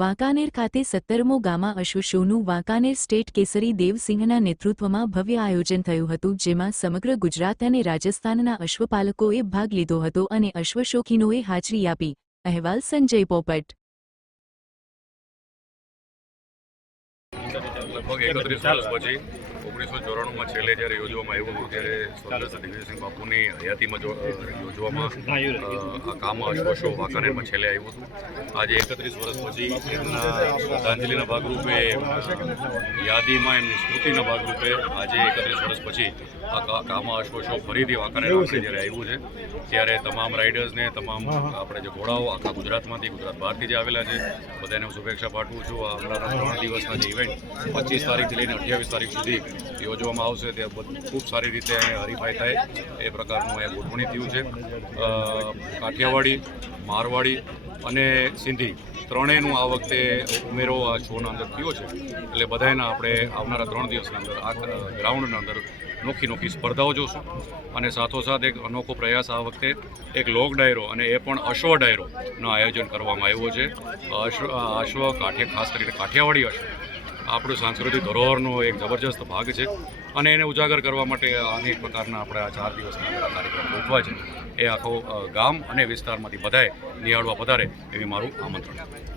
વાંકાનેર ખાતે 17મો ગામા અશ્વ શોનું વાંકાનેર સ્ટેટ કેસરી દેવસિંહના નેતૃત્વમાં ભવ્ય આયોજન થયું હતું, જેમાં સમગ્ર ગુજરાત અને રાજસ્થાનના અશ્વપાલકોએ ભાગ લીધો હતો અને અશ્વશોખીનોએ હાજરી આપી. અહેવાલ સંજય પોપટ. લગભગ 31 વર્ષ પછી 1994માં છેલ્લે જ્યારે યોજવામાં આવ્યું હતું ત્યારે સ્વર્ગસ્થ દિગ્વિજયસિંહ બાપુની હયાતીમાં યોજવામાં આ ગામા અશ્વ શો વાંકાનેરમાં છેલ્લે આવ્યું હતું. આજે 31 વર્ષ પછી એમના શ્રદ્ધાંજલિના ભાગરૂપે યાદીમાં એમની સ્મૃતિના ભાગરૂપે આજે 31 વર્ષ પછી આ ગામા અશ્વ શો ફરીથી વાંકાનેર ખાતે જ્યારે આવ્યું છે ત્યારે તમામ રાઇડર્સને, તમામ આપણે જે ઘોડાઓ આખા ગુજરાતમાંથી, ગુજરાત બહારથી જે આવેલા છે બધાને હું શુભેચ્છા પાઠવું છું. આવનારા 3 દિવસના જે ઇવેન્ટ 25 તારીખથી લઈને 28 તારીખ સુધી યોજવામાં આવશે તે ખૂબ સારી રીતે હરીફાઈ થાય એ પ્રકારનું એ ગોઠવણી થયું છે. કાઠિયાવાડી, મારવાડી અને સિંધી ત્રણેયનું આ વખતે ઉમેરો આ શોના અંદર થયો છે. એટલે બધાના આપણે આવનારા 3 દિવસના અંદર આ ગ્રાઉન્ડના અંદર નોખી સ્પર્ધાઓ જોશું અને સાથોસાથ એક અનોખો પ્રયાસ આ વખતે એક લોક ડાયરો અને એ પણ અશ્વ ડાયરોનું આયોજન કરવામાં આવ્યો છે. અશ્વ ખાસ કરીને કાઠિયાવાડી અશ્વ આપણું સાંસ્કૃતિક ધરોહરનો એક જબરજસ્ત ભાગ છે અને એને ઉજાગર કરવા માટે અનેક પ્રકારના આપણે આ 4 દિવસના અંદર કાર્યક્રમ ગોઠવા છે. એ આખો ગામ અને વિસ્તારમાંથી બધાએ નિહાળવા પધારે એવી મારું આમંત્રણ છે.